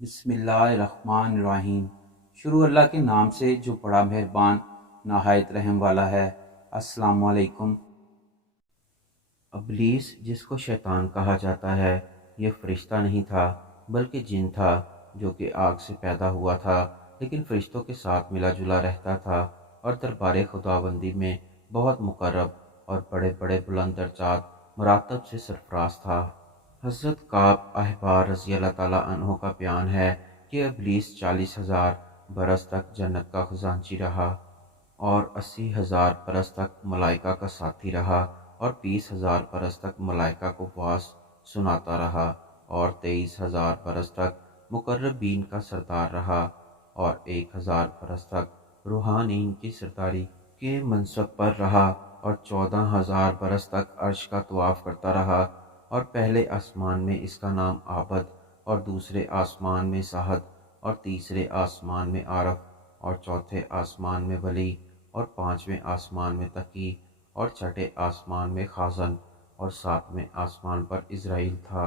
بسم اللہ الرحمن الرحیم۔ شروع اللہ کے نام سے جو بڑا مہربان نہایت رحم والا ہے۔ السلام علیکم۔ ابلیس، جس کو شیطان کہا جاتا ہے، یہ فرشتہ نہیں تھا بلکہ جن تھا جو کہ آگ سے پیدا ہوا تھا، لیکن فرشتوں کے ساتھ ملا جلا رہتا تھا اور دربار خداوندی میں بہت مقرب اور بڑے بڑے بلند درجات مراتب سے سرفراز تھا۔ حضرت کعب احبار رضی اللہ تعالیٰ عنہ کا بیان ہے کہ ابلیس 40,000 برس تک جنت کا خزانچی رہا اور 80,000 برس تک ملائکہ کا ساتھی رہا اور 20,000 برس تک ملائکہ کو واعظ سناتا رہا اور 23,000 برس تک مقربین کا سردار رہا اور 1,000 برس تک روحانین کی سرداری کے منصب پر رہا اور 14,000 برس تک عرش کا طواف کرتا رہا، اور پہلے آسمان میں اس کا نام عابد اور دوسرے آسمان میں صہد اور تیسرے آسمان میں عارف اور چوتھے آسمان میں ولی اور پانچویں آسمان میں تقی اور چھٹے آسمان میں خازن اور ساتویں آسمان پر عزرائیل تھا،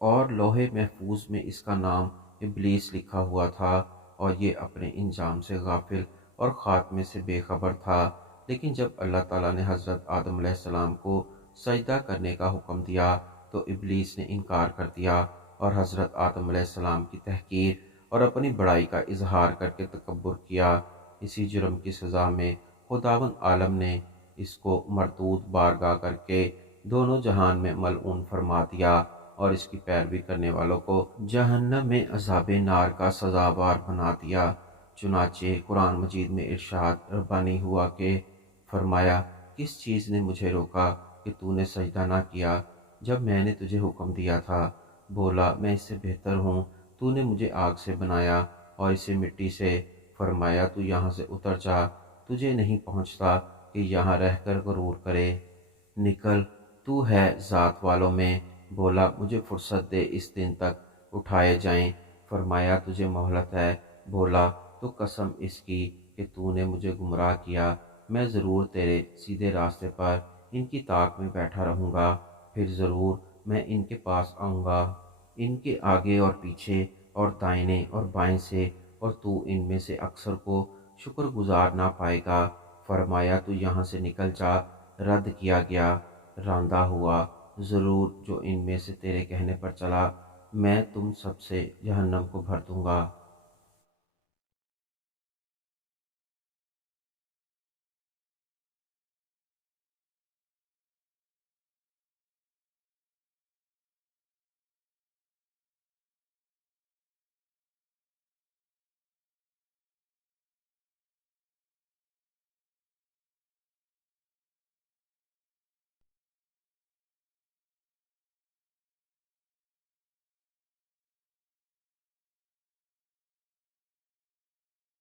اور لوح محفوظ میں اس کا نام ابلیس لکھا ہوا تھا، اور یہ اپنے انجام سے غافل اور خاتمے سے بے خبر تھا۔ لیکن جب اللہ تعالیٰ نے حضرت آدم علیہ السلام کو سجدہ کرنے کا حکم دیا تو ابلیس نے انکار کر دیا اور حضرت آدم علیہ السلام کی تحقیر اور اپنی بڑائی کا اظہار کر کے تکبر کیا۔ اسی جرم کی سزا میں خداوند عالم نے اس کو مردود بارگاہ کر کے دونوں جہان میں ملعون فرما دیا اور اس کی پیروی کرنے والوں کو جہنم میں عذاب نار کا سزاوار بنا دیا۔ چنانچہ قرآن مجید میں ارشاد ربانی ہوا کہ فرمایا، کس چیز نے مجھے روکا کہ تو نے سجدہ نہ کیا جب میں نے تجھے حکم دیا تھا؟ بولا، میں اس سے بہتر ہوں، تو نے مجھے آگ سے بنایا اور اسے مٹی سے۔ فرمایا، تو یہاں سے اتر جا، تجھے نہیں پہنچتا کہ یہاں رہ کر غرور کرے، نکل، تو ہے ذات والوں میں۔ بولا، مجھے فرصت دے اس دن تک اٹھائے جائیں۔ فرمایا، تجھے مہلت ہے۔ بولا، تو قسم اس کی کہ تو نے مجھے گمراہ کیا، میں ضرور تیرے سیدھے راستے پر ان کی طاق میں بیٹھا رہوں گا، پھر ضرور میں ان کے پاس آؤں گا، ان کے آگے اور پیچھے اور دائیں اور بائیں سے، اور تو ان میں سے اکثر کو شکر گزار نہ پائے گا۔ فرمایا، تو یہاں سے نکل جا، رد کیا گیا، راندہ ہوا، ضرور جو ان میں سے تیرے کہنے پر چلا، میں تم سب سے جہنم کو بھر دوں گا۔